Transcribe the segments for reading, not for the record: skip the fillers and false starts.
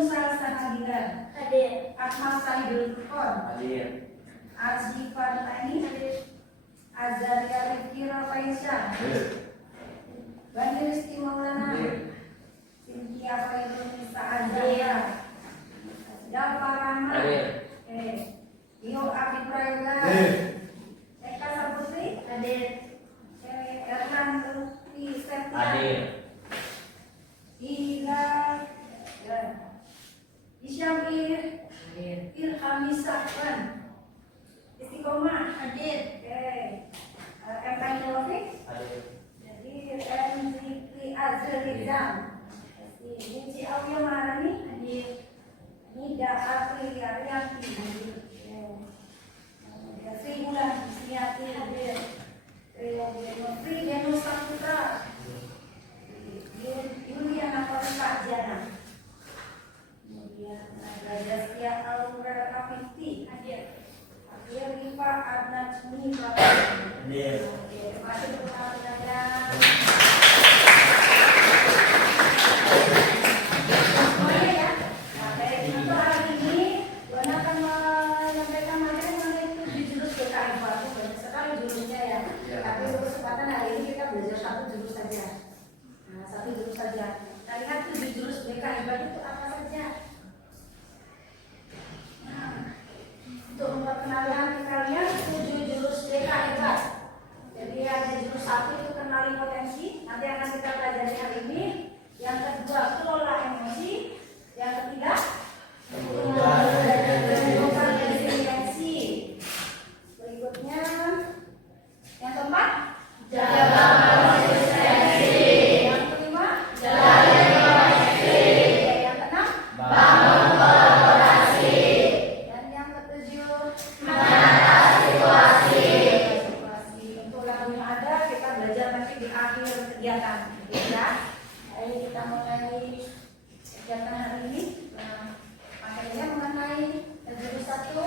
Nusa Sanabila. Hadir. Ahmad Sahidul Furqon. Hadir. Azifan Tani. Hadir. Azaria Rifki Rafaisha. Hadir. Bani Rizki Maulana. Hadir. Cynthia Khairul Nisa Azhar. Jafar Rahman. Hadir. Io Abi Prayoga. Hadir. Eka Saputri. Hadir. Erlan Lutfi Septia. Hadir. Ila Isyamir. Ilhami Safwan. Istiqomah. Hadir. Empang Taufik. Hadir. Jadi Zikri Azhar Rizal. Ninci Aulia Marani. Hadir. Nida Aprilia Rianti. Sri Bulan Sriati. Hadir. Tri Deno Saputra. Yuliana Korika Jana. Kemudian ada Zaskia Aurora Kapiti. Hadir. Akhir Rifa Adnajmi. Hadir. Terima kasih untuk kalian. Semuanya ya. Nah, dari untuk hari ini Dona akan menyampaikan materi mengenai 7 jurus PKI baru. Banyak sekali jurusnya ya. Tapi untuk kesempatan hari ini kita belajar satu jurus saja. Nah, satu jurus saja. Kita lihat 7 jurus PKI baru itu apa saja. Nah, untuk memperkenalkan kalian 7 jurus PKI baru. Jadi ada jurus 1 itu kenali potensi. Nanti akan kita pelajari hari ini. Yang kedua kelola emosi. Yang ketiga mengembangkan resiliensi. Berikutnya yang keempat jaga konsistensi. Yang kelima jaga koneksi. Yang keenam bangun kolaborasi. Dan yang ketujuh menata situasi. Untuk lagu yang ada kita belajar nanti di akhir kegiatan ya. Ayo kita mulai kegiatan hari ini. Nah, materinya mengenai jurus 1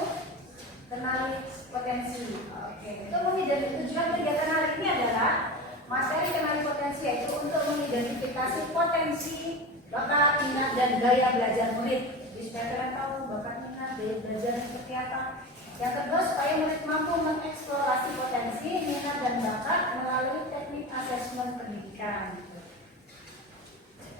kenali potensi. Oke, untuk tujuan kegiatan hari ini adalah materi kenali potensi, yaitu untuk mengidentifikasi potensi, bakat, minat, dan gaya belajar murid. Jadi supaya kalian tahu bakat, minat, gaya belajar seperti apa. Yang kedua, supaya murid mampu mengeksplorasi potensi, minat, dan bakat melalui teknik asesmen pendidikan.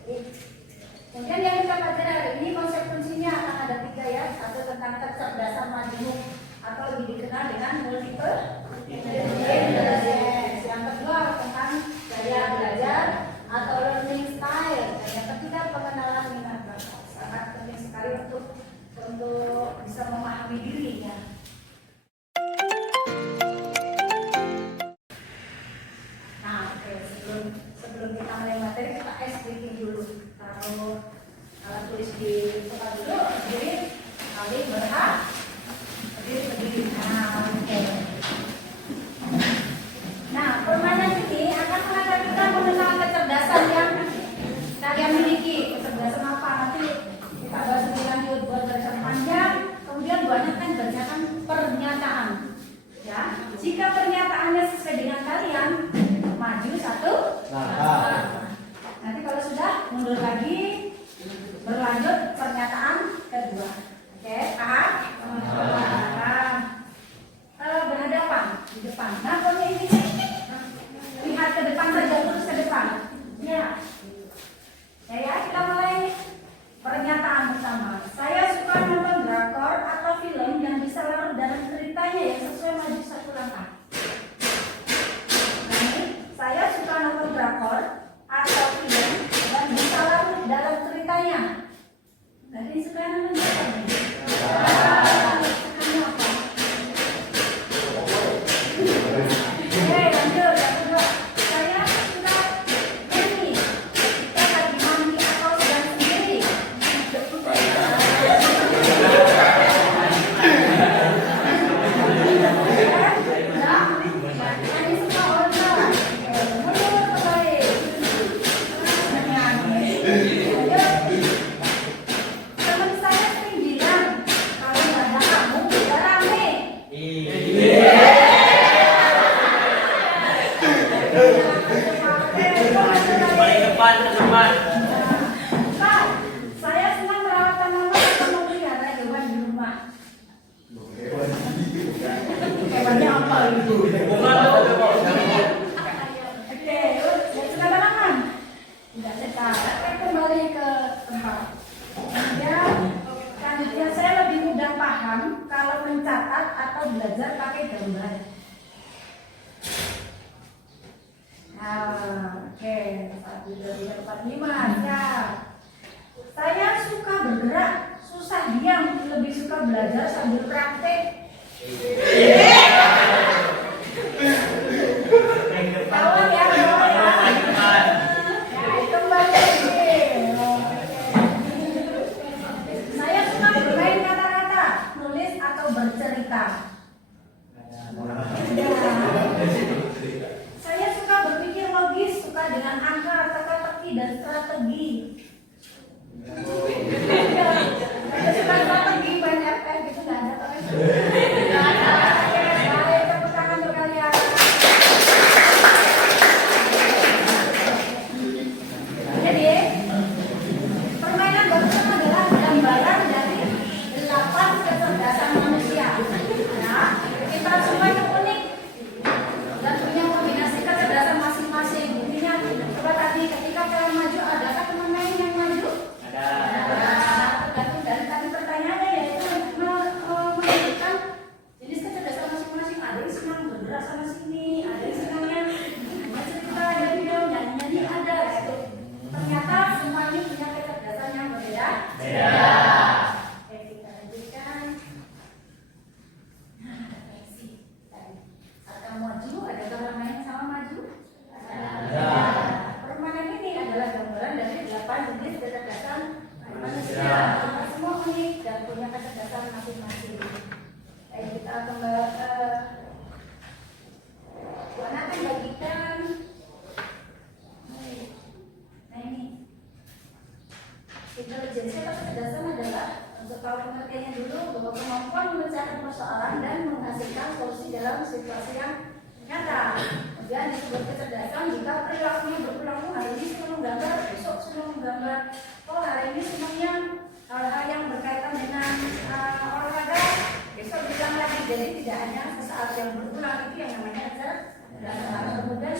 Kemudian yang kita pelajari hari ini konsep kuncinya akan ada 3 ya. Satu tentang kecerdasan majmuk atau lebih dikenal dengan multiple intelligence. Yang kedua tentang gaya belajar atau learning style. Dan yang ketiga pengenalan minat bakat. Sangat penting sekali untuk bisa memahami diri ya. Nah, oke, sebelum kita mulai materi kita breaking dulu. Taruh tulis di tempat dulu, berdiri, kali berhak, berdiri. Nah, oke. Nah, permainan ini akan mengajak kita mengenal kecerdasan yang kalian miliki. Kecerdasan apa? Nanti kita bahas lebih lanjut. Buat bacaan panjang, kemudian banyak kan bacakan pernyataan. Ya, jika pernyataannya sesuai dengan kalian, maju 1 langkah. Nanti kalau sudah mundur lagi, berlanjut pernyataan kedua. Oke, paham? Berhadapan di depan. Nah, kalau ini lihat ke depan saja, terus ke depan. Ya. Ya, kita mulai pernyataan pertama. Saya suka nonton drakor atau film yang bisa larut dalam ceritanya yang sesuai, maju 1 langkah. Saya suka nonton drakor atau film dan bisa larut dalam ceritanya. Jadi sekarang menjadi lanjut yang kedua. Saya suka nyanyi ketika lagi mandi atau sedang sendiri. Teman saya sering bilang paham kalau mencatat atau belajar pakai gambar? Nah, oke, 1, 2, 3, 4, 5, siap. Saya suka bergerak, susah diam, lebih suka belajar sambil praktek. Kawan ya, kawan ya. Ya, itu balik. Saya suka bermain kata-kata, nulis atau bercerita. Saya suka berpikir logis, suka dengan angka, teka-teki dan strategi. Saya suka strategi banyak gitu nggak ada kan? Nggak ada. Baik, tepuk tangan untuk kalian. Jadi permainan barusan adalah gambaran dari 8 kecerdasan manusia. Nah, kita semua yang unik dan punya kombinasi kecerdasan masing-masing. Intinya, coba tadi ketika kalian maju, adakah teman lain yang maju? Ada. Tergantung dari tadi pertanyaannya, yaitu menunjukkan jenis kecerdasan masing-masing. Ada yang senang bergerak sana sini, ada yang senangnya cerita, ada video, nyanyi ada. Gitu. Ternyata semua ini punya kecerdasan yang berbeda. Oke, kita lanjutkan. Saat maju, ada orang lain yang sama maju? Ada. Permainan ini adalah gambaran dari 8 jenis kecerdasan manusia. Semua unik dan punya kecerdasan masing-masing. Baik, kita kembali ke Bu Ana akan bagikan. Nah ini intelijensi atau kecerdasan adalah untuk tahu pengertiannya dulu bahwa kemampuan memecahkan persoalan dan menghasilkan solusi dalam situasi yang nyata. Kemudian disebut kecerdasan jika perilakunya berulang-ulang. Hari ini senang menggambar, besok senang menggambar. Oh, hari ini senangnya hal-hal yang berkaitan dengan olahraga, besok bilang lagi. Jadi tidak hanya sesaat yang berulang itu yang namanya kecerdasan. Kemudian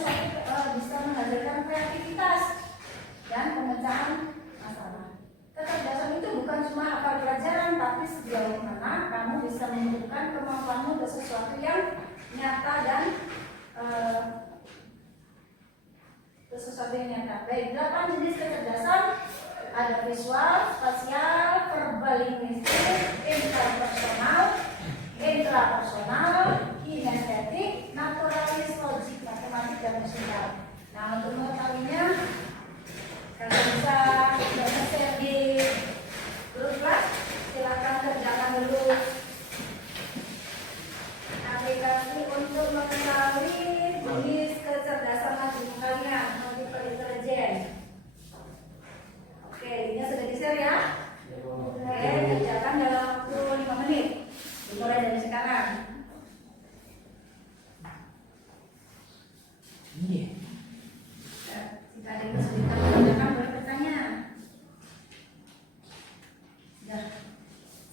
bisa menghasilkan kreativitas dan pemecahan masalah. Kecerdasan itu bukan cuma hafal pelajaran, tapi sejauh mana kamu bisa menunjukkan kemampuanmu ke sesuatu yang nyata dan ke sesuatu yang nyata. Baik, 8 jenis kecerdasan ada visual, spasial, verbal, linguistik, intrapersonal, kinestetik, naturalis, logik, matematik, dan musikal. Nah, untuk mengetahuinya kalian bisa share di grup kelas. Silakan kerjakan dulu aplikasi untuk mengetahui jenis kecerdasan maksud kalian, multiple intelligence. Oke, ini sudah di-share ya. Oke, kerjakan dalam waktu 5 menit. Dimulai dari sekarang. Jika ada yang kesulitan mengerjakan, boleh bertanya.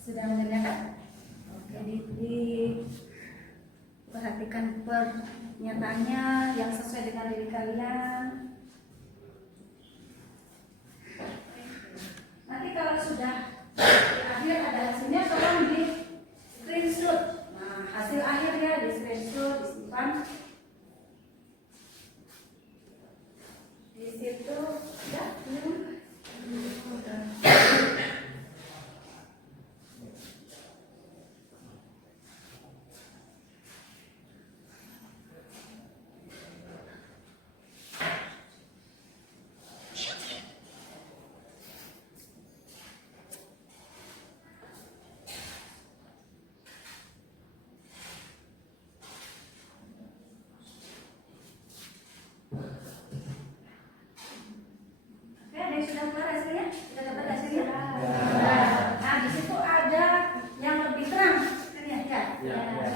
Sudah mengerjakan? Oke, perhatikan pernyataannya yang sesuai dengan diri kalian. Nanti kalau sudah di akhir ada hasilnya, tolong di screenshot. Nah, hasil akhirnya di screenshot, disimpan di situ. Ya, sudah keluar hasilnya? Sudah dapat hasilnya? Nah, di situ ada yang lebih terang.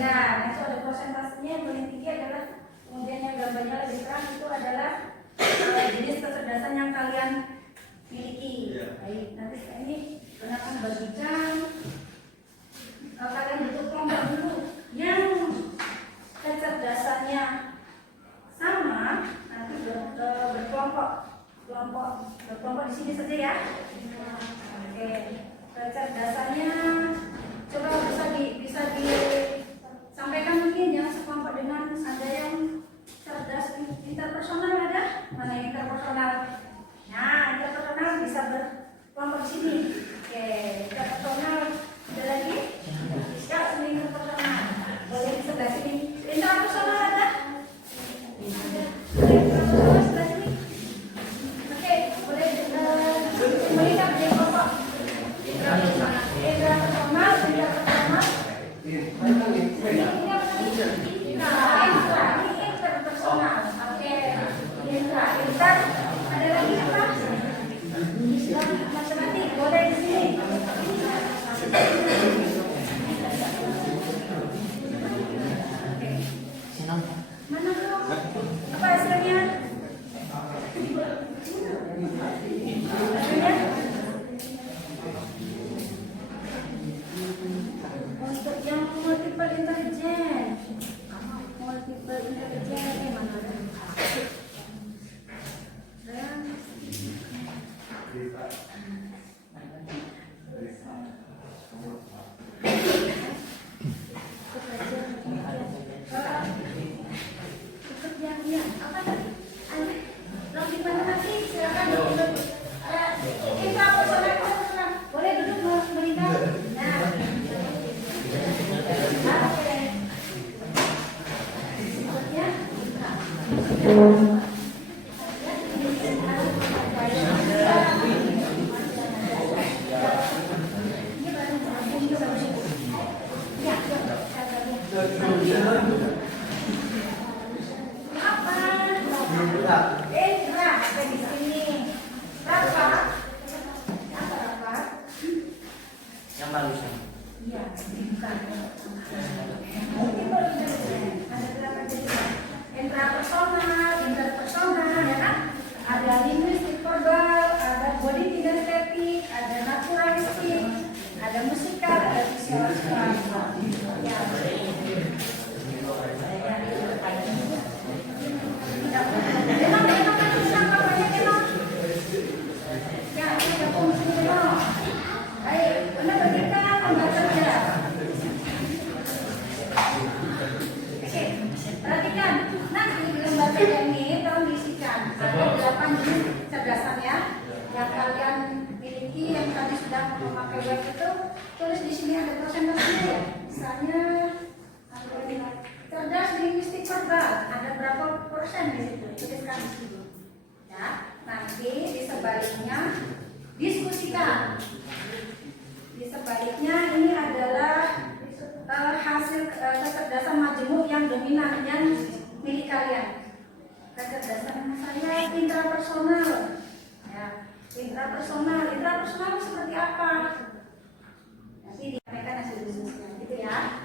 Ya, itu ada prosentasenya. Yang paling tinggi adalah, kemudian yang gambarnya lebih terang itu adalah jenis kecerdasan yang kalian miliki. Baik, nanti ini akan bagikan. Kalian bentuk kelompok dulu. Yang kecerdasannya sama, nanti berkelompok. Berkelompok di sini saja ya. Oke, kecerdasannya coba bisa di Yang barusan. Iya, bukan. Mungkin baru ada berapa jenis? Intrapersonal, interpersonal, ya kan? Ada linguistik verbal, ada body kinesthetic, ada naturalistik, ada musikal, ada visual. Ya. Perhatikan, nanti di lembar ini tolong diisikan. Ada 8 jenis kecerdasan ya, yang kalian miliki, yang tadi sudah memakai web itu, tulis di sini ada persentasenya ya. Misalnya cerdas linguistik verbal, ada berapa persen di situ? Tuliskan di situ. Ya, nanti di sebaliknya diskusikan. Di sebaliknya ini adalah hasil kecerdasan majemuk yang dominan yang milik kalian. Kecerdasan saya intrapersonal. Ya, intrapersonal seperti apa? Nanti disampaikan hasil diskusinya, gitu ya.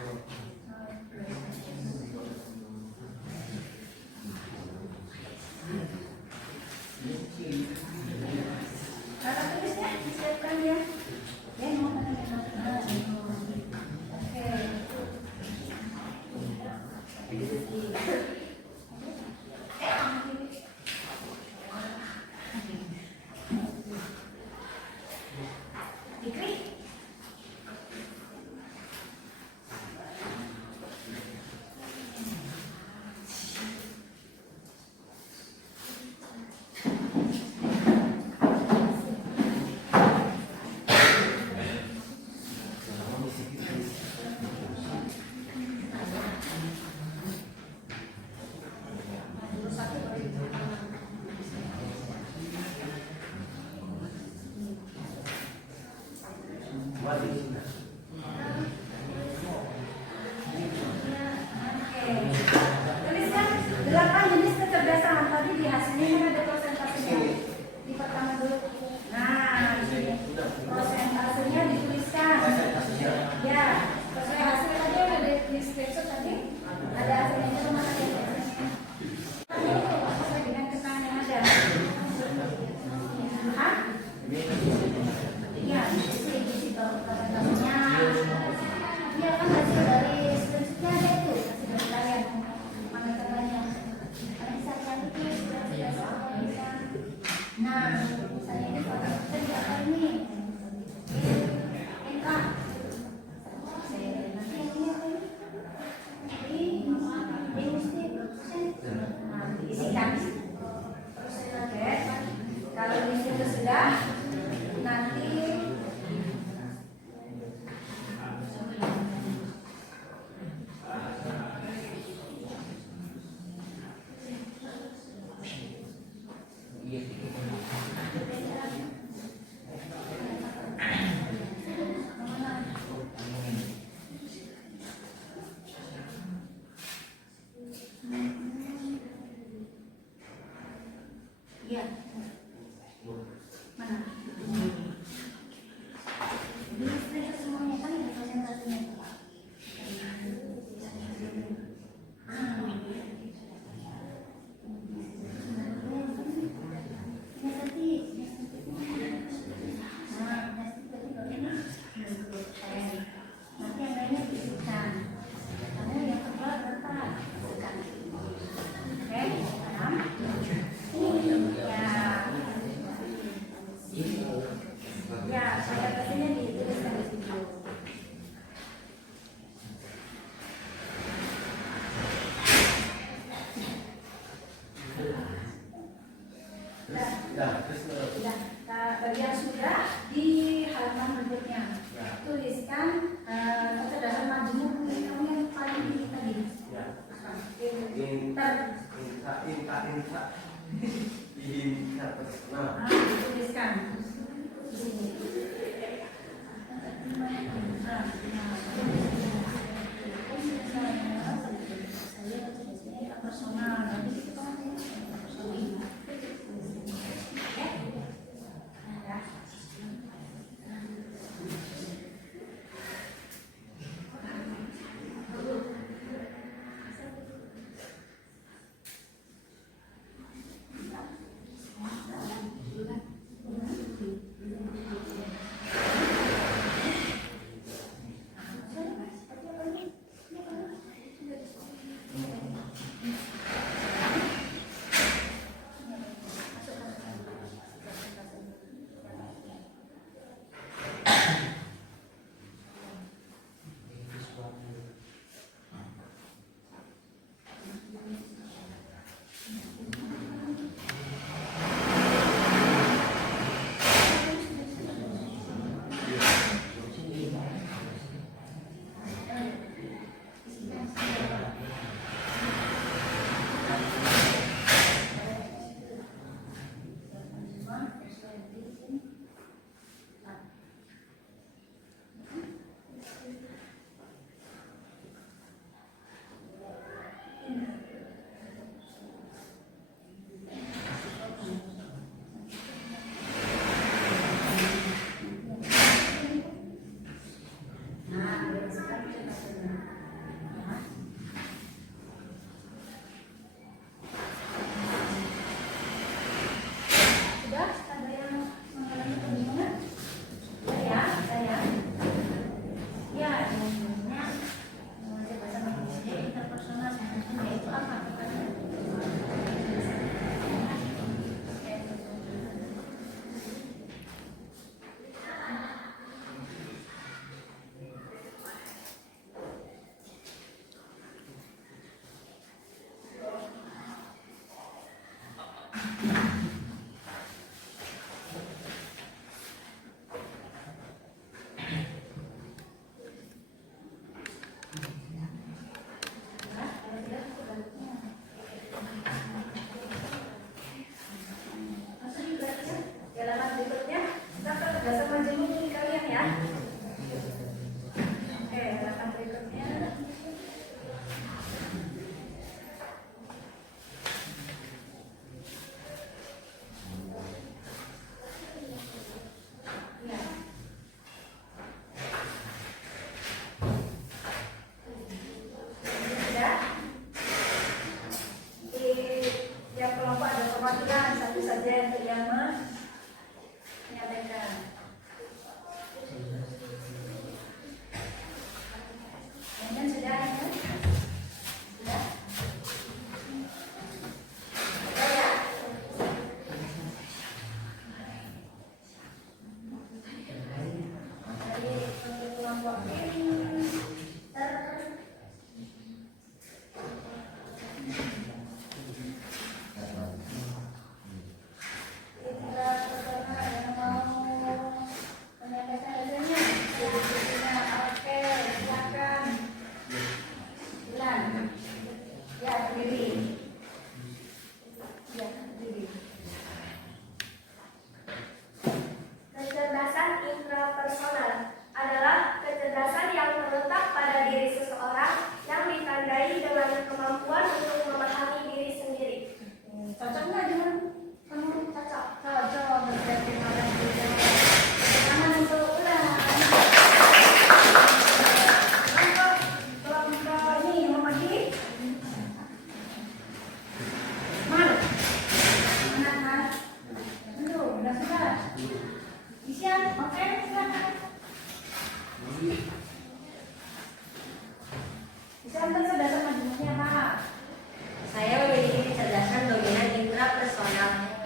Kalau tulisnya disiapkan ya. Ya, tuliskan 8 jenis kecerdasan. Tadi di hasilnya kan ada persentasenya. Di pertama dulu. Nah, di sini persentasenya dituliskan. Ya, sesuai hasil tadi ada di screenshot tadi. Ada hasilnya sama hasilnya. Sesuai dengan keterangan yang ada. Hah? Iya, di situ persentasenya. Iya kan hasil dari screenshotnya ada itu. Hasil dari kalian. Mana caranya? Misalkan itu nah, misalnya ini kalau kita di apa ini? NK. Nanti ini apa ini? Ini mesti nah, diisikan. Oke. Kalau di situ sudah, nanti iya. Mana? Di screenshot semuanya kan ada presentasinya. Nanti yang lainnya diisikan. Kamu yang tebal berapa? Oke, paham? Ya, pada pastinya dituliskan di situ. Sudah, bagian sudah di halaman berikutnya. Tuliskan kecerdasan majemuk kamu yang paling tinggi tadi. Inka personal. Tuliskan di sini. Saya personal, nanti kita personal.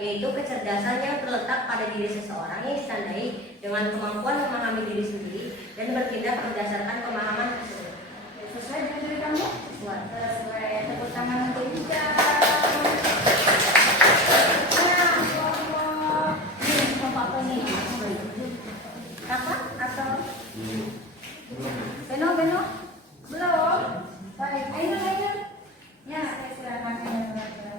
yaitu kecerdasan yang terletak pada diri seseorang yang ditandai dengan kemampuan memahami diri sendiri dan bertindak berdasarkan pemahaman tersebut. Sesuai dengan diri kamu? Sesuai. Tepuk tangan untuk Ida. Apa? Atau Beno? Belum? Baik, ayo. Ya, saya silakan.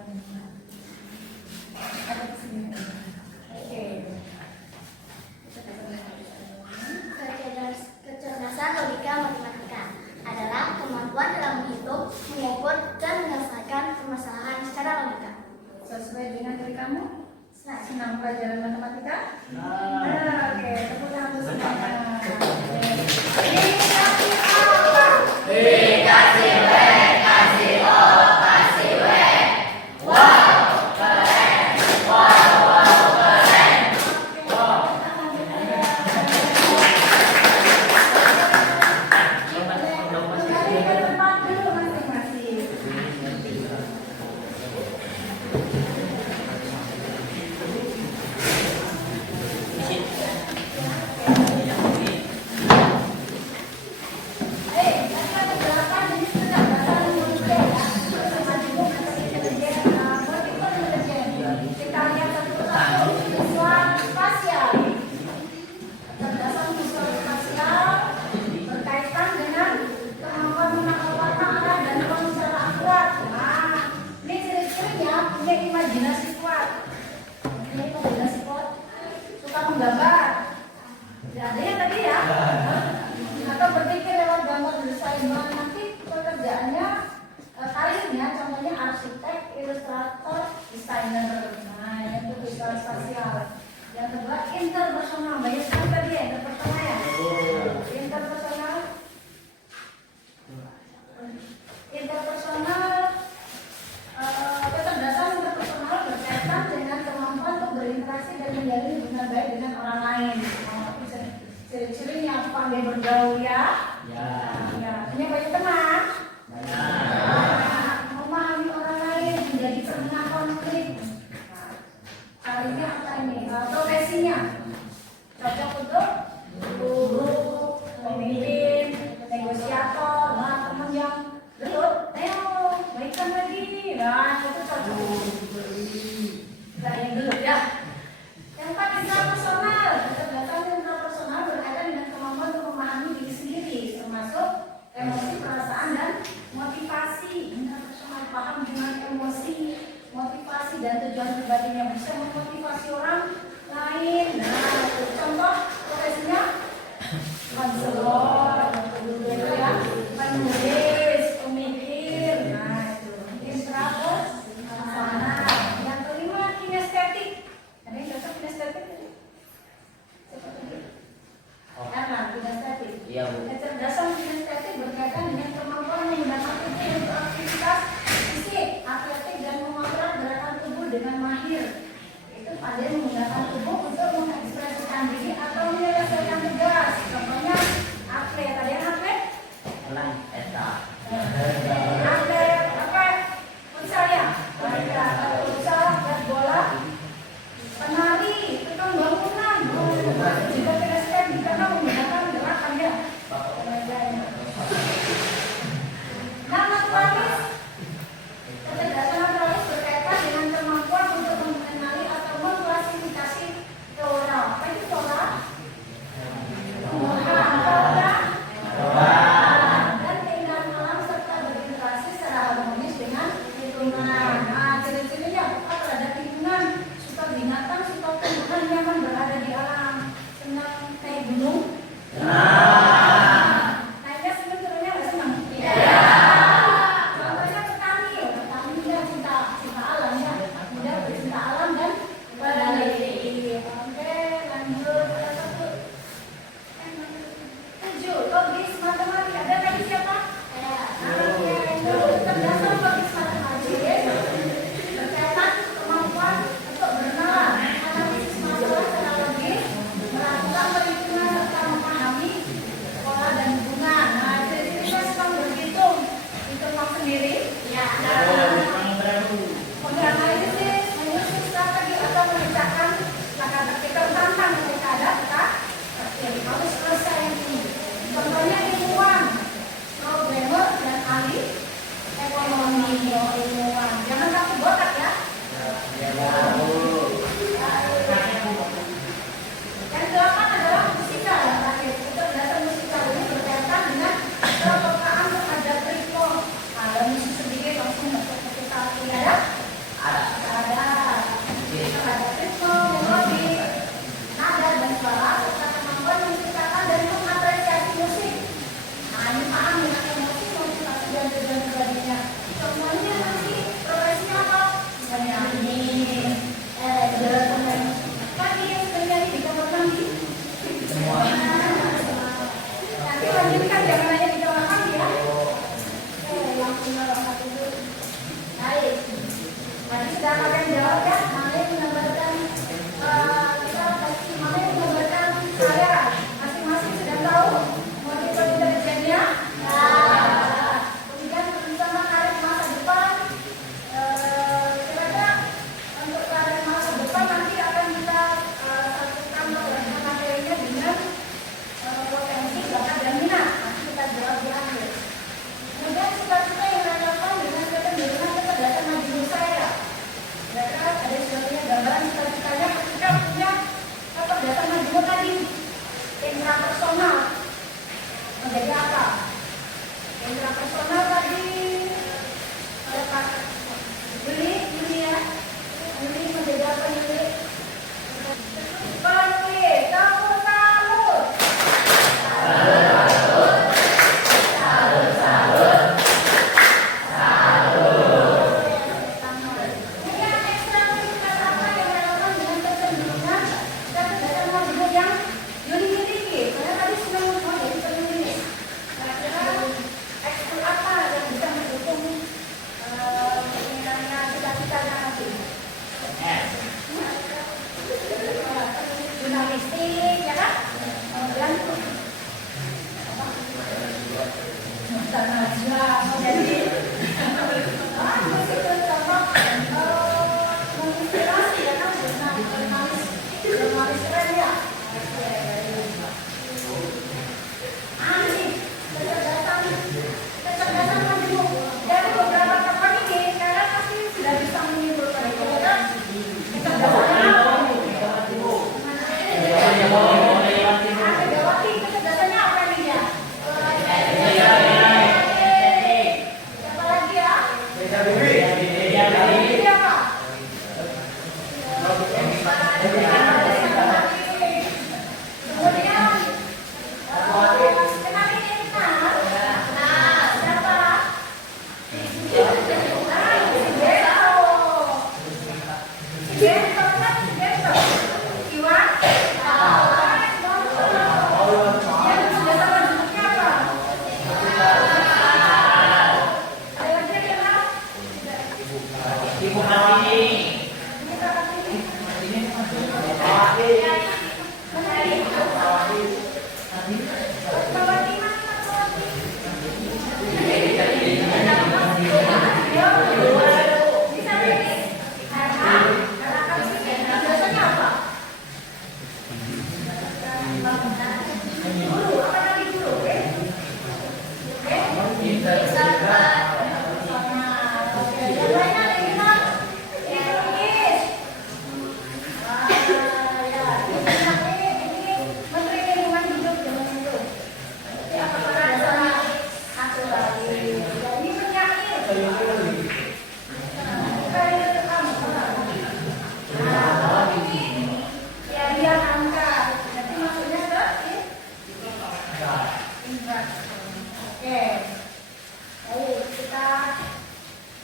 senang pelajaran matematika? Nah, oke, tepuk tangan untuk semuanya. Dikasih apa? Dikasih W, kasih O, kasih W. Wow, keren. Wow, keren. Kembali ke tempat dulu masing-masing. Ada berapa jenis kecerdasan manusia ya? Multiple intelligence. Kita lihat satu persatu. Visual spasial. Kecerdasan visual spasial berkaitan dengan kemampuan menangkap warna, arah, dan ruang secara akurat. Nah, ini ciri-cirinya punya imajinasi kuat. Punya imajinasi kuat. Suka menggambar. Tidak ada yang tadi ya? Atau berpikir lewat gambar desain. Nah, nanti pekerjaannya, karirnya, contohnya arsitek, ilustrator, desainer. Nah, yang itu visual spasial. Yang kedua interpersonal. Banyak sekali tadi ya interpersonal ya. Interpersonal. Interpersonal. Kecerdasan interpersonal berkaitan dengan kemampuan untuk berinteraksi dan menjalin hubungan baik dengan orang lain. Ciri-cirinya pandai bergaul ya. Ya, punya banyak teman. Memahami orang lain, menjadi penengah konflik. Nah, karirnya apa ini? Profesinya cocok untuk guru, pemimpin, negosiator, teman yang gelut. Ayo, baikkan lagi. Nah, itu cocok. Nah, yang gelut ya. Yang empat intrapersonal. Kecerdasan intrapersonal berkaitan dengan kemampuan untuk memahami diri sendiri, termasuk emosi, perasaan, dan motivasi. Intrapersonal paham dengan emosi, motivasi, dan tujuan pribadinya, bisa memotivasi orang lain. Nah, contoh profesinya konselor, ya, penulis, pemikir. Nah, itu intrapersonal. Yang kelima kinestetik. Ada yang cocok kinestetik? Karena kinestetik. Iya, Bu. Kecerdasan kinestetik berkaitan dengan kemampuan menggunakan tubuh untuk aktivitas fisik, atletik, dan mengontrol gerakan tubuh dengan mahir. Itu pandai menggunakan tubuh untuk mengekspresikan diri atau menyelesaikan tugas. Contohnya atlet. Ada yang atlet? Lain, eta. Atlet apa? Futsal ya? Futsal, atlet bola, penari, tukang bangunan. Juga kinestetik karena menggunakan gerakan ya. Bisa kalian jawab ya, mana yang menggambarkan mana yang menggambarkan saya? Masing-masing sudah tahu multiple intelligence-nya? Kemudian bersama karir masa depan, kira-kira untuk karir masa depan nanti akan kita satukan pelajaran materinya dengan potensi, bakat, dan minat. Nanti kita jawab di akhir. Kemudian cita-cita yang relevan dengan kecenderungan kecerdasan majemuk saya. Kira-kira ada sebenarnya gambaran cita-citanya ketika punya kecerdasan majemuk tadi. Intrapersonal menjadi apa? Intrapersonal tadi ada Pak Yuli ya. Yuli menjadi apa Yuli? Penulis, kamu salut. Kemudian ekstraktivitas apa yang relevan dengan kecenderungan kecerdasan majemuk yang Yuli miliki? Karena tadi sudah ngomong dari penulis. Kira-kira ekskul apa yang bisa mendukung keinginannya cita-citanya nanti? Jurnalistik, ya kan? Kemudian Ustaz Najwa, jadi itu contoh menginspirasi ya kan, jurnalis keren ya. Asik, kecerdasan majemuk. Dari beberapa tokoh ini, kalian pasti sudah bisa menyimpulkan kira-kira kecerdasannya apa? Megawati, kecerdasannya apa nih ya? Siapa lagi ya? Ini apa? Kemudian kenapa ini kenal? Siapa? Gento kan? Gento. Iwan? Yang kecerdasan majemuknya apa? Ada lagi yang kenal? Ibu Kartini. Ini kakak ini. Mana ini? Fatmawati mana Fatmawati? Bisa ini? Kecerdasannya apa? Guru, apa tadi guru? Oke, yang lainnya ada yang kenal? Ini pelukis. Wah, ya, ini Menteri Lingkungan Hidup zaman itu. Jadi apa kecerdasannya? Aku lagi. Ya, ini penyair. Bukan itu kamu. Nah, kalau ini ya dia angka. Nanti masuknya ke indra. Oke. Baik, kita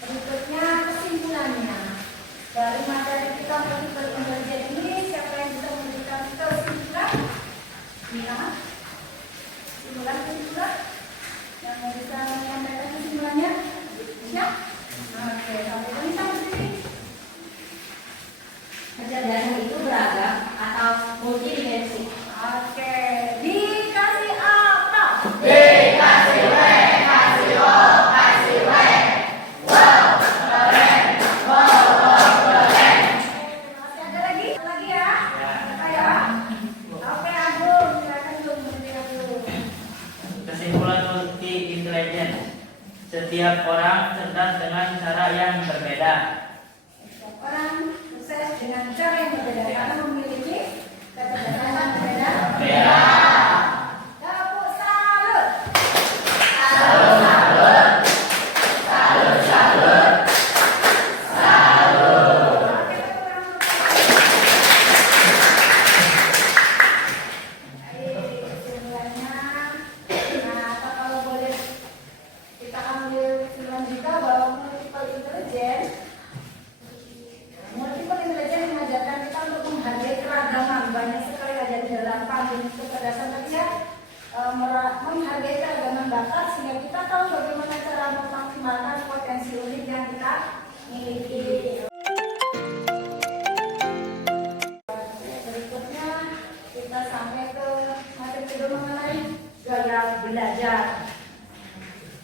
berikutnya kesimpulannya. Dari materi kita multiple intelligence ini, siapa yang bisa memberikan kesimpulan? Kesimpulan? Yang mau bisa menyampaikan kesimpulannya? Siap? Oke, sampai ini sampai sini. Kecerdasan itu beragam atau multidimensi. Oke, dikasih apa? Masih ada lagi? Lagi ya? Apa ya? Oke, Agung, silakan Agung, Menteri Agung. Kesimpulan multi intelligence. Setiap orang cerdas dengan cara yang berbeda. Setiap orang sukses dengan cara yang berbeda karena memiliki kecerdasan yang berbeda. Tepuk salut. Oke, tepuk tangan. Baik, kesimpulannya. Nah, kalau boleh kita ambil kesimpulan juga bahwa multiple intelligence mengajarkan kita untuk menghargai keragaman. Banyak sekali ajaran dalam panggung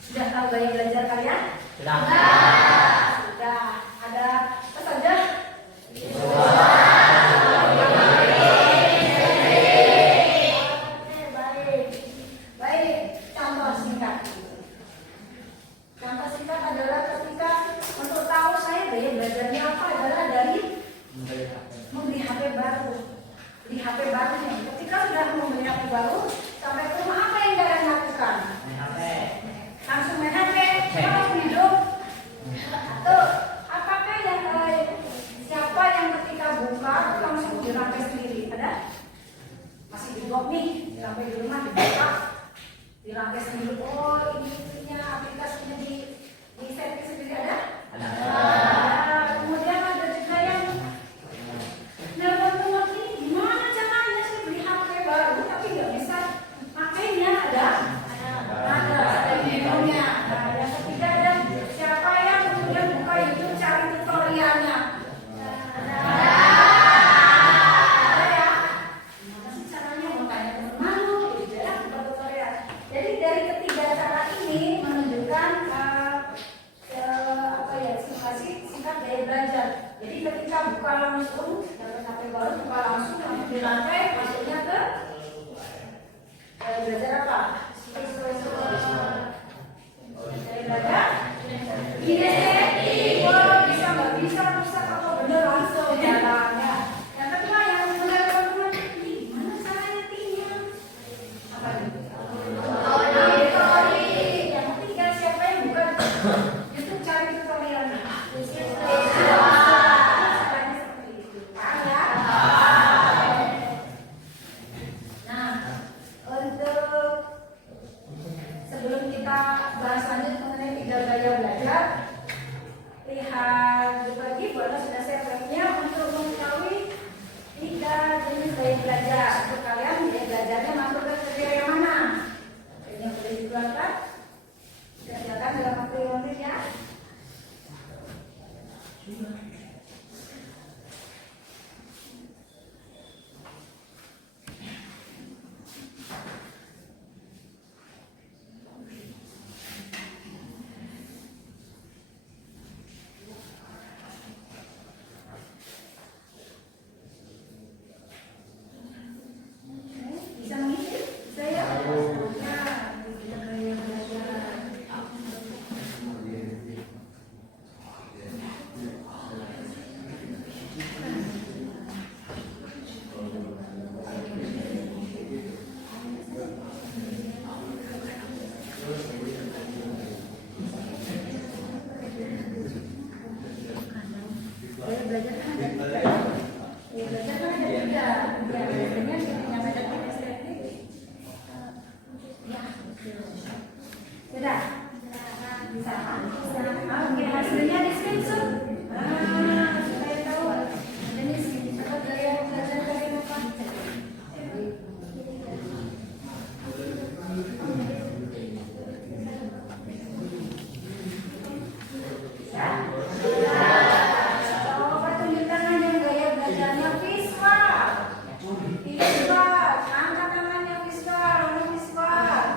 Sudah tahu gaya belajar kalian? Sudah. Sudah. Ada apa saja? Baik. Contoh singkat. Contoh singkat adalah ketika untuk tahu saya gaya belajarnya apa adalah dari membeli HP baru. Beli HP baru nih. Ketika sudah membeli HP baru, sampai ke rumah apa yang kalian lakukan? Langsung main HP. Kalau hidup atau apakah yang siapa yang ketika buka langsung dirangkai sendiri? Ada? Masih di blok nih, sampai di rumah dibuka, dirangkai sendiri. Oh, ini ininya aplikasinya di setting sendiri ada? Ada. Kemudian ada juga yang nelpon ini gimana caranya sih beli HP baru tapi nggak bisa pakainya ada? Ada videonya. Nah, yang ketiga ada siapa yang kemudian buka YouTube cari tutorialnya? Ada ya? Gimana sih caranya? Mau tanya teman malu, gitu ya, buka tutorial. Jadi dari ketiga cara ini menunjukkan apa ya, simulasi singkat gaya belajar. Jadi ketika buka langsung dapat HP baru, buka langsung di lantai, masuknya ke belajar apa? Belajar kinestetik. Wah, bisa nggak bisa rusak apa bener langsung jalannya. Yang kedua yang benar teman-teman, ini gimana cara nyetingnya? Apa itu? Yang ketiga siapa yang buka YouTube cari tutorialnya? Caranya seperti itu. Paham ya? Nah, untuk sebelum kita bahas lanjut mengenai 3 gaya belajar, lihat lagi bahwa sudah saya webnya untuk mengetahui 3 jenis gaya belajar. Untuk kalian gaya belajarnya masuk ke kriteria yang mana? Yang boleh dikeluarkan, silakan dalam waktu 5 menit ya. Bisa mengisi? Bisa ya? Nah, tiga gaya belajar. Gaya belajar kan ada 3 ya? Gaya belajar kan ada 3. Ya, biasanya yang ada kinestetik. Ya, sudah. Bisa. Oke, hasilnya di screenshot. Supaya tahu jenis apa gaya belajar kalian apa. Coba tunjukkan yang gaya belajarnya visual. Visual, angkat tangannya visual, orang visual.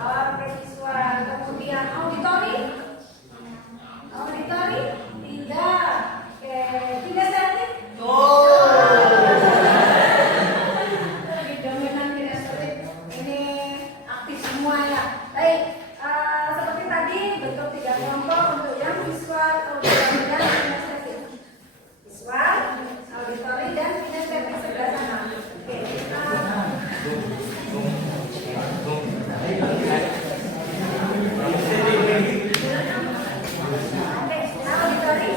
Oke, visual. Kemudian auditori. Auditori 3. Oke, kinestetik. Lebih dominan kinestetik. Ini aktif semua ya. Baik, seperti tadi bentuk 3 kelompok untuk yang visual, auditori dan kinestetik. Visual, auditori dan kinestetik sebelah sana. Oke, auditori.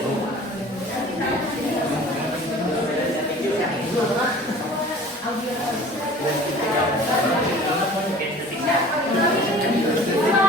Auditori.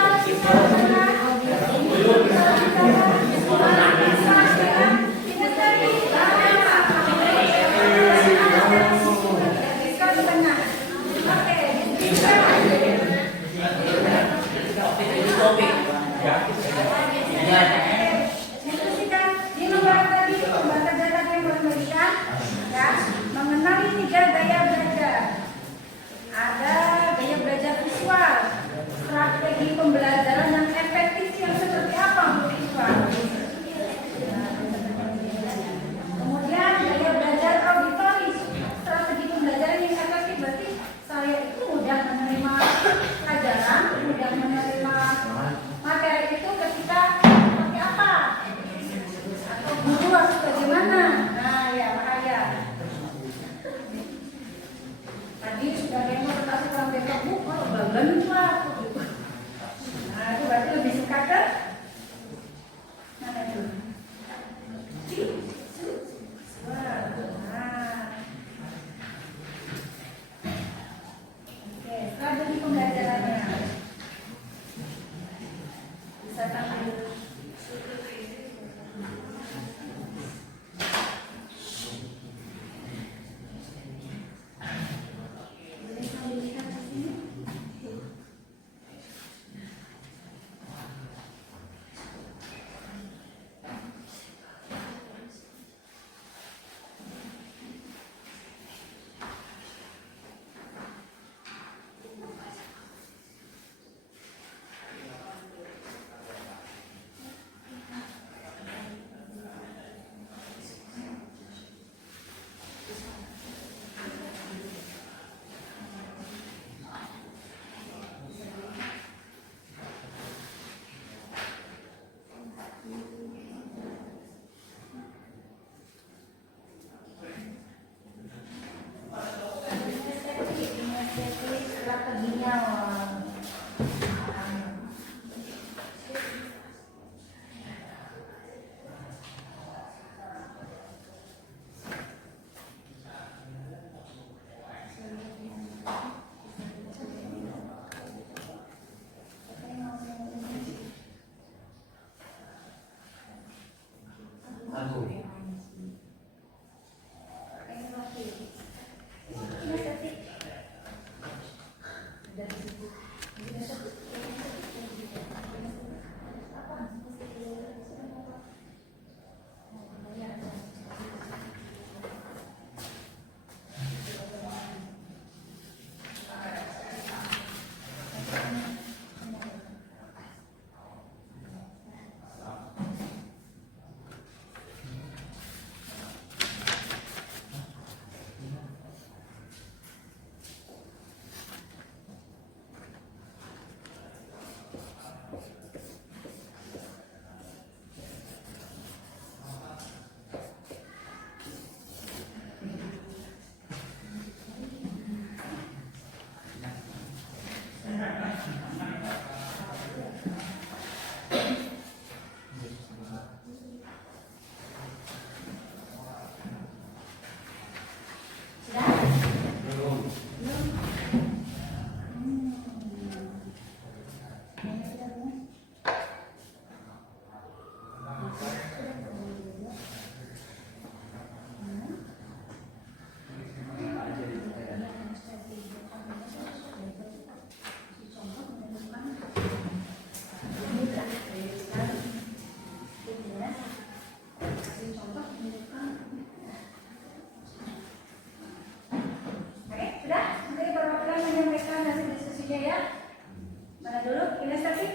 kinestetik.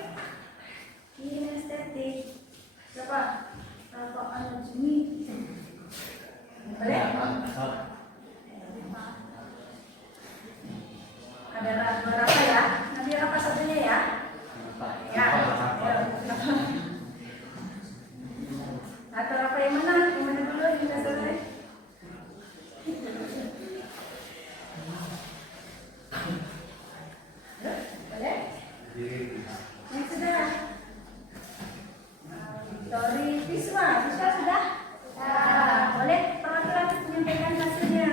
Kinestetik. Siapa? Rafa Anjuni. Boleh? Ada berapa ya? Nanti apa satunya ya? Ya. Atau apa yang mana? Yang mana dulu yang kita selesai? Boleh? Yang sudah. Tori Viswa sudah? Ya. Boleh pelan-pelan menyampaikan hasilnya.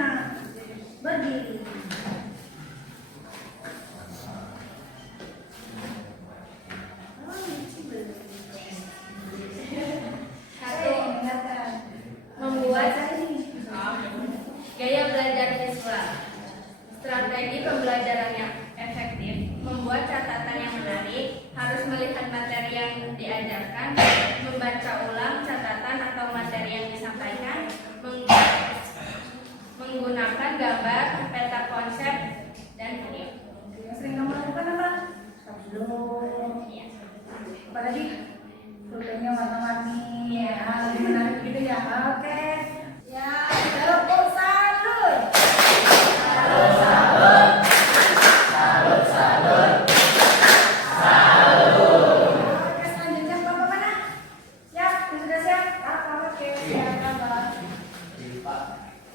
Berdiri. Membuat gaya belajar siswa. Strategi pembelajaran yang efektif, membuat catatan yang menarik, harus melihat materi yang diajarkan, membaca ulang catatan atau materi yang disampaikan, menggunakan gambar, peta konsep, dan video. Yang sering kamu lakukan apa? Belum. Apalagi fotonya warna-warni, ya, menarik gitu ya. Oke. Ya, salut, salut. Oke, selanjutnya Bapak mana? Siap, sudah siap? Oke, siap, Bapak.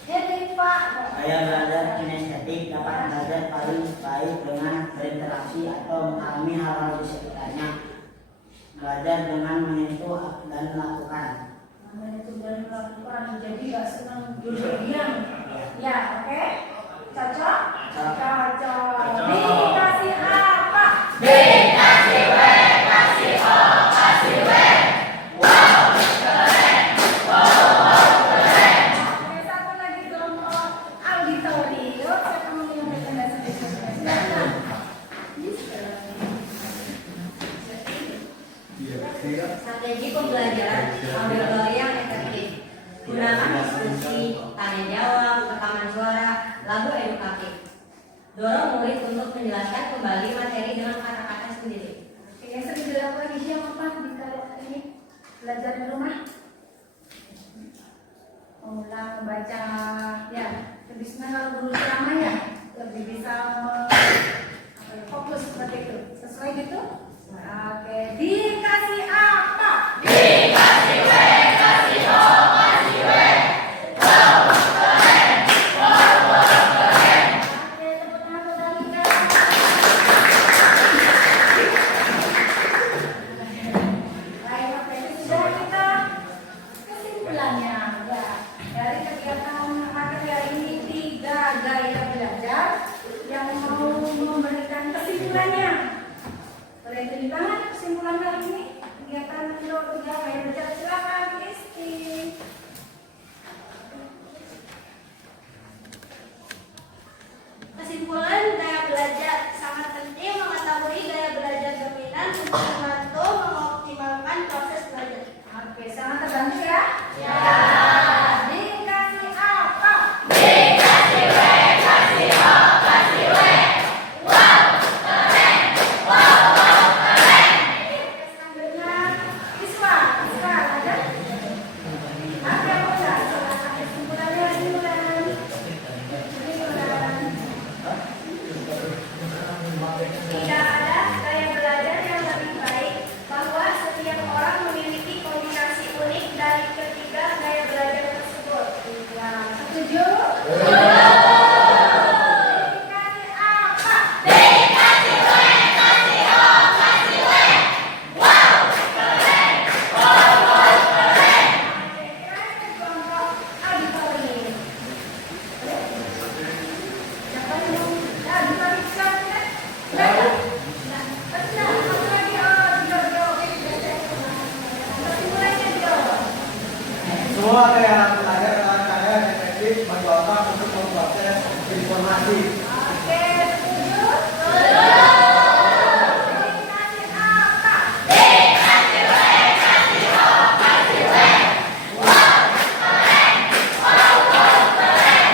Jadi Pak. Gaya belajar kinestetik dapat belajar paling baik dengan berinteraksi atau mengalami hal-hal di sekitarnya. Belajar dengan menyentuh dan melakukan. Itu dan melakukan, jadi gak senang duduk diam. Ya, oke? Cocok? Cocok. Dikasih apa? Dikasih W, kasih O, kasih W. Wow, keren. Wow, keren. Oke, satu lagi kelompok auditori. Yuk, siapa mau menyampaikan dasar diskusi? Silakan. Strategi pembelajaran auditori yang efektif. Gunakan diskusi, tanya jawab, rekaman suara, lagu edukatif. Dorong murid untuk menjelaskan kembali materi dengan kata-kata sendiri. Oke, yang sering dilakukan di siang apa di kalau ini belajar di rumah? Ulang membaca, ya. Lebih senang kalau guru ceramah ya, lebih bisa fokus seperti itu. Sesuai gitu? Oke, dikasih apa? Dikasih W, kasih O, kasih W. Wow, keren. Wow, keren. Oke, tepuk tangan untuk Dalika. Baik, oke, ini sudah kita kesimpulannya. Ya, dari kegiatan materi hari ini 3 gaya belajar yang mau memberikan kesimpulannya. Boleh tulis tangan kesimpulan hari ini kegiatan untuk 3 gaya belajar. Silakan Isti. Kesimpulan, gaya belajar sangat penting mengetahui gaya belajar dominan untuk membantu mengoptimalkan proses belajar. Oke, sangat terbantu ya. Ya. Dikasih apa? Dikasih W, kasih O, kasih W. Wow, keren. Wow, keren. Selanjutnya Iswa ada? Oke, udah. Silakan kesimpulannya kesimpulan. Tidak ada gaya belajar yang lebih baik, bahwa setiap orang memiliki kombinasi unik dari ketiga gaya belajar tersebut. Ya, setuju? Dikasih apa? Dikasih W, kasih O, kasih W. Wow, keren. Wow, keren. Kelompok auditori. Siapa yang mau? Auditori siapa? Semua yang belajar dengan cara yang efektif menjawab untuk memproses informasi. Oke, setuju? Dikasih apa? Dikasih W, kasih O, kasih W. Wow, keren. Wow, keren.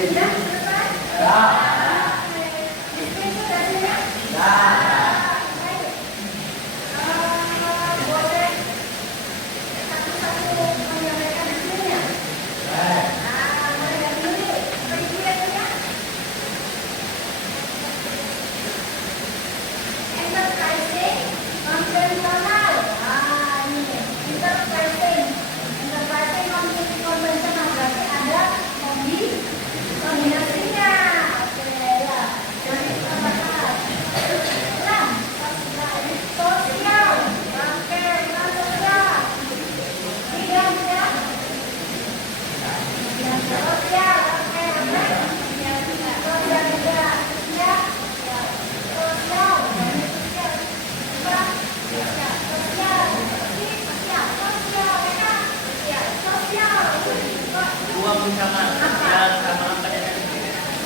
Sudah selesai? Ya. Itu hasilnya? Ya. Baik. Boleh satu-satu menyampaikan hasilnya? Mulai dari dulu. Ibu ya, Bu ya. Enterprising konvensional. Ini enterprising konvensional berarti ada kombinasinya. Oke ya. Dari apakah? Sosial. Oke, sosial. Tiga ya. Sosial. Oke, sosial juga. Ya. Sosial. Dua bersama ya sama apa ya?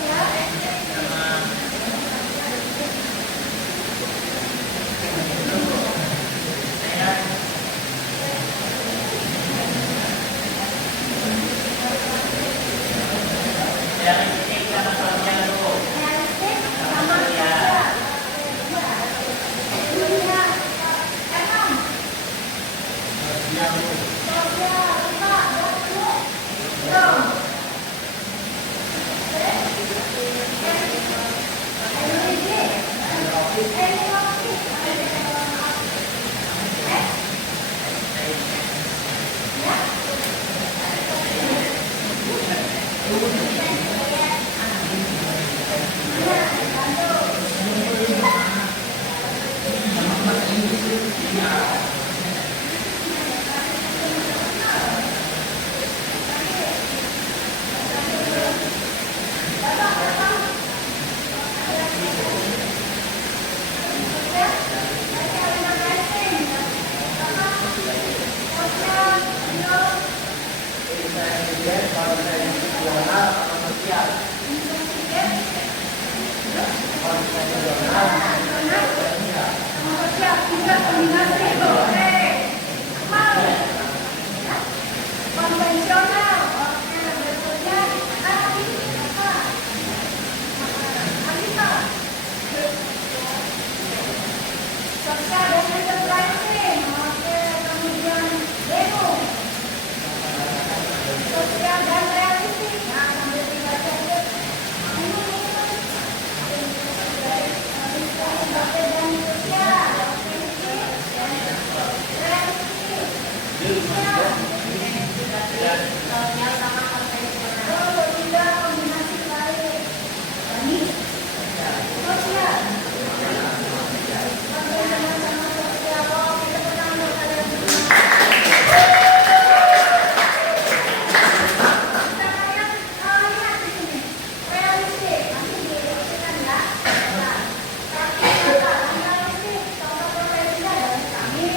Sama saya realistik sama sosial dulu. Sama sosial. Konvensional. Oke, berikutnya apa? Sosial dan enterprising. Oke, kemudian demo. Sosial dan realistik. Nah, sambil dibaca aja. Sosial dan sosial. Sosial sama konvensional. Oh, tidak kombinasi baik. Ini sosial. Konvensional sama sosial. Oh, kita pernah kalian semua. Cara yang lihat di sini realistik. Nanti direalisasikan ya. Nah, realistik. Contoh profesinya adalah kami,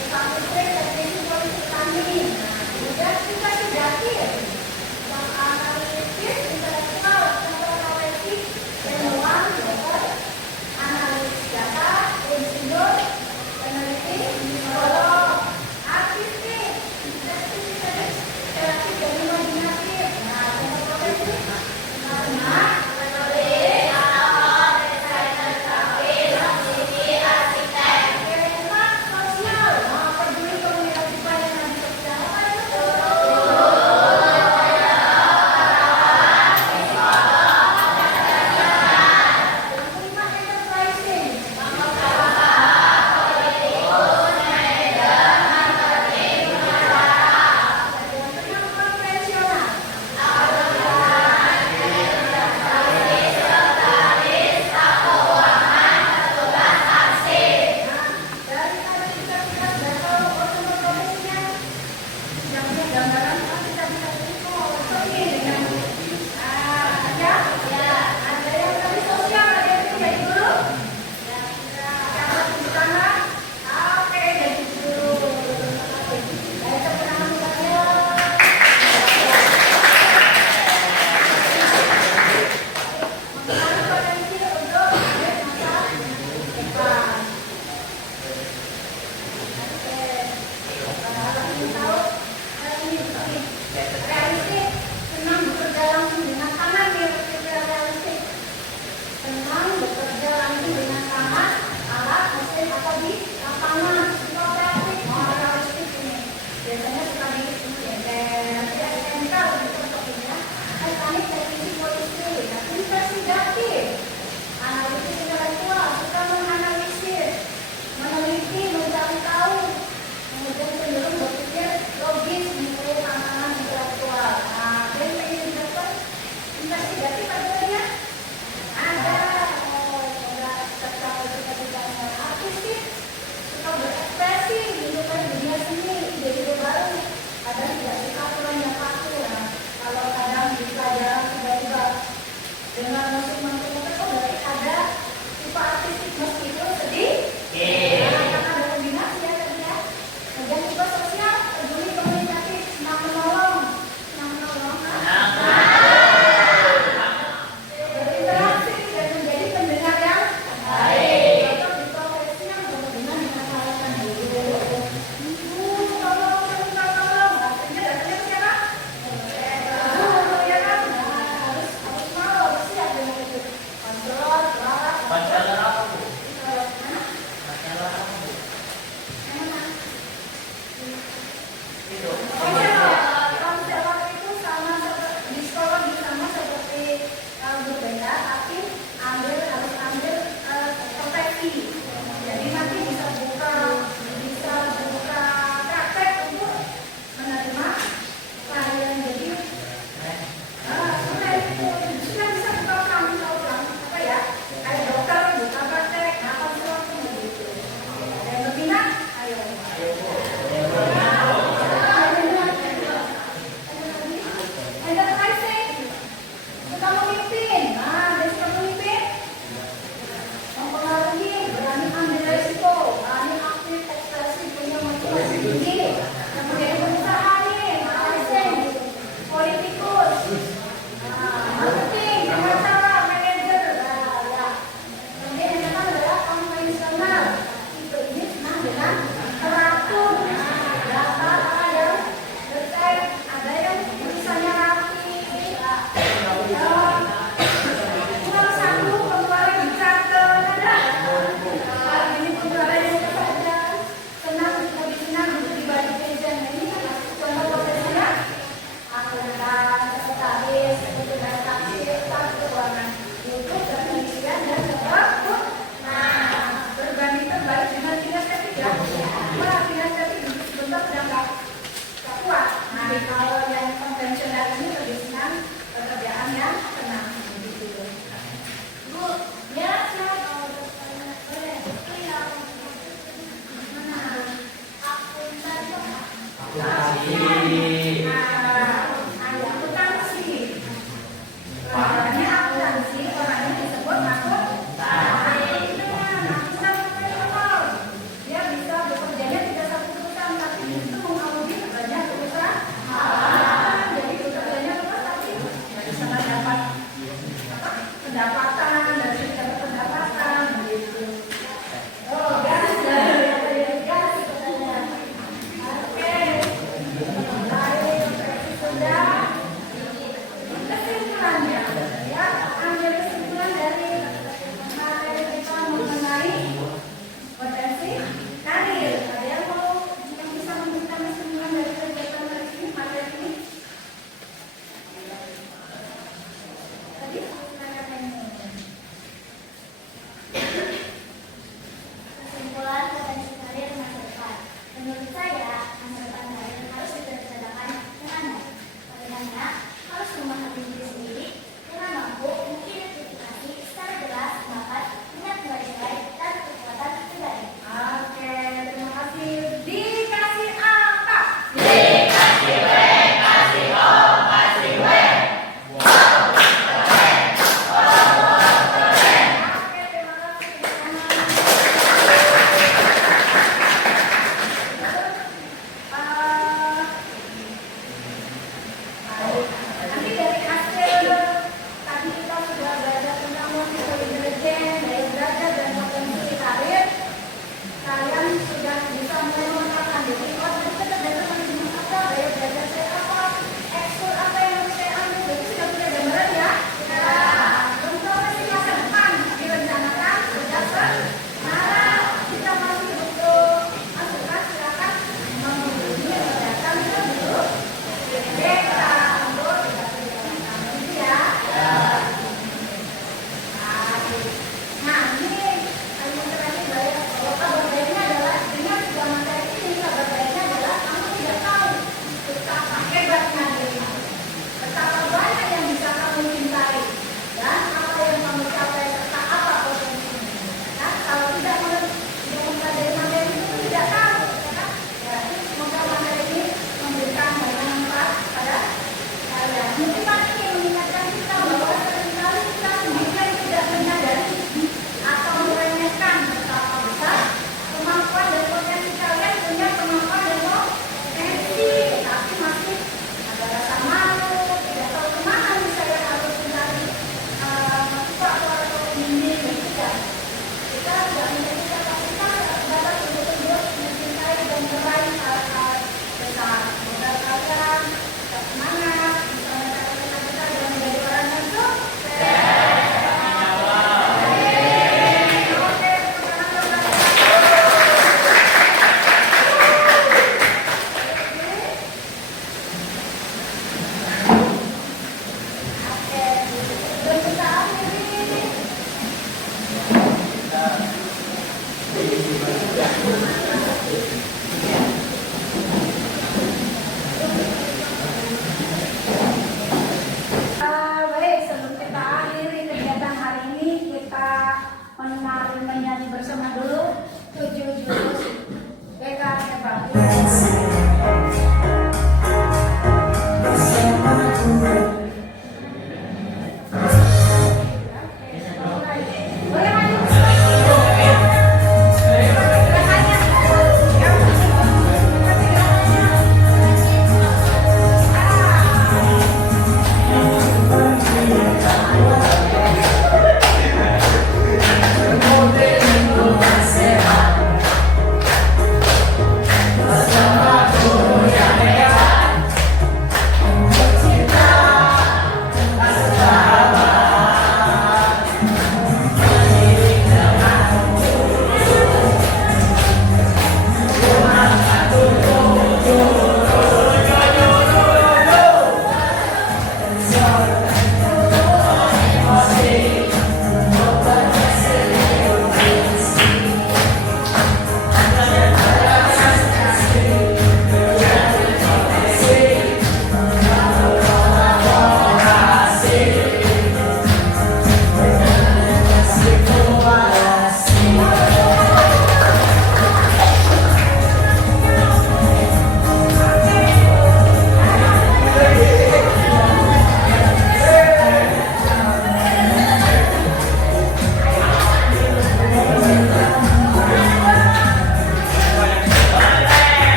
usaha listrik, teknisi polisi kami. Kemudian kita sudah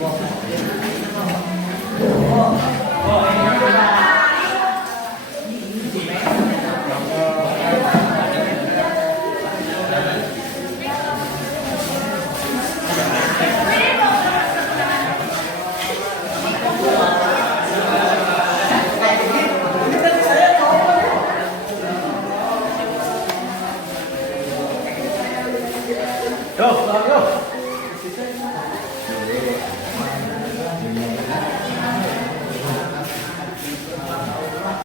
Yo, yo.